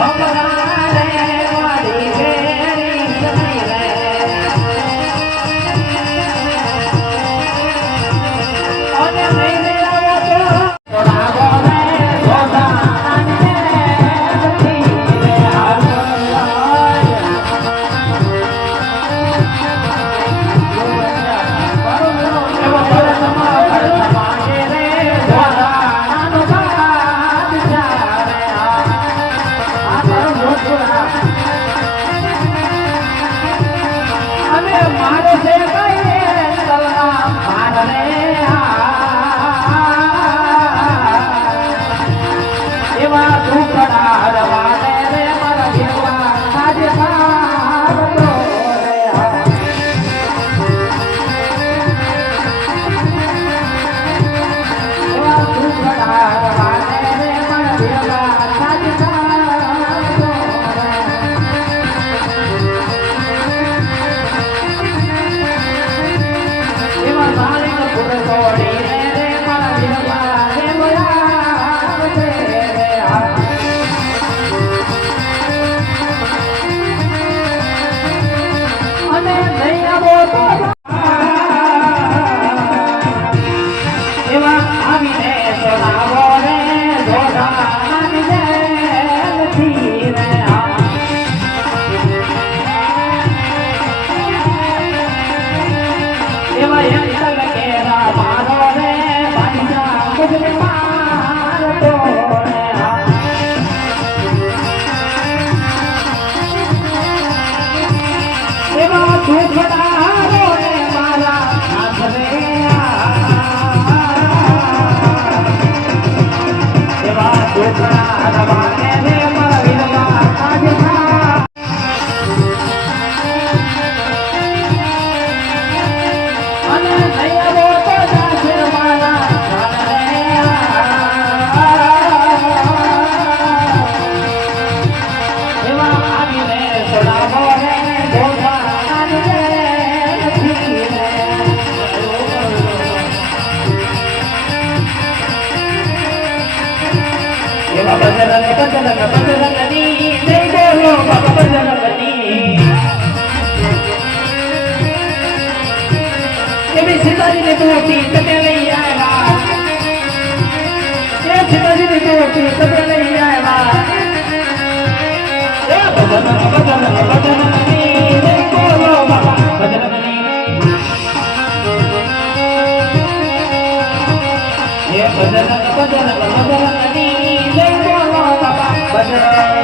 Come on. એવા શિવાજીની ટોપી તમે લઈ આવ્યા એ શિવાજીની ટોપી તમે લઈ આવ્યા ભજન ભજન ભજન ભજન ભજન ભજન Tchau, tchau.